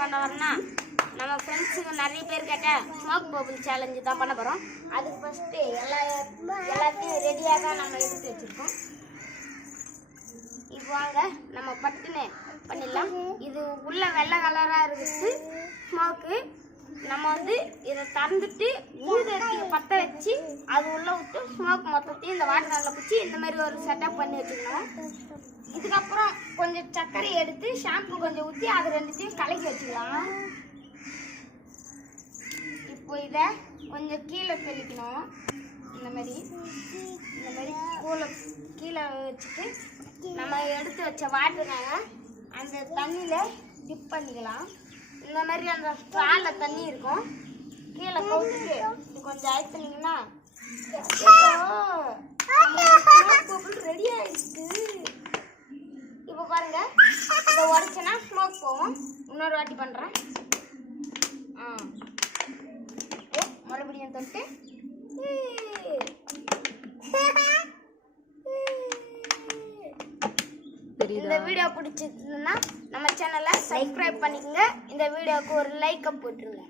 பண்ண வரேன்னா நம்ம ஃப்ரெண்ட்ஸுங்க நிறைய பேர் கேட்ட ஸ்மோக் பபிள் சேலஞ்சு தான் பண்ண போகிறோம். அதுக்கு ஃபஸ்ட்டு எல்லாத்தையும் ரெடியாக தான் நம்ம எடுத்து வச்சுருக்கோம். இப்போ வாங்க நம்ம பட்டுன்னு பண்ணிடலாம். இது உள்ள வெள்ளை கலராக இருக்குது ஸ்மோக்கு. நம்ம வந்து இதை திறந்துட்டு ஊதுவத்தியை பற்ற வச்சு அது உள்ளே விட்டு ஸ்மோக் மொத்தத்தையும் இந்த வாட்டர் நல்லா பிடிச்சி இந்த மாதிரி ஒரு செட்டப் பண்ணி வச்சுக்கணும். இதுக்கப்புறம் கொஞ்சம் சர்க்கரை எடுத்து ஷாம்பு கொஞ்சம் ஊற்றி அது ரெண்டுத்தையும் கலக்கி வச்சுக்கலாம். இப்போ இதை கொஞ்சம் கீழே தெளிக்கணும். இந்த மாதிரி கீழே வச்சுட்டு நம்ம எடுத்து வச்ச வாட்டரை அந்த தண்ணியில் டிப் பண்ணிக்கலாம். இந்த மாதிரி அந்த ஸ்ட்ராவில் தண்ணி இருக்கும், கீழே கவுத்துட்டு இது கொஞ்சம் அழுத்தினீங்கன்னா ரெடி ஆயிடுச்சு. இப்போ பாருங்க, இதை உடச்சேன்னா ஸ்மோக் போகும். இன்னொரு வாட்டி பண்ணுறேன். மறுபடியும் தொட்டு இந்த வீடியோ பிடிச்சிருந்ததுன்னா நம்ம சேனலை சப்ஸ்கிரைப் பண்ணிக்கோங்க. இந்த வீடியோவுக்கு ஒரு லைக்கை போட்டுருங்க.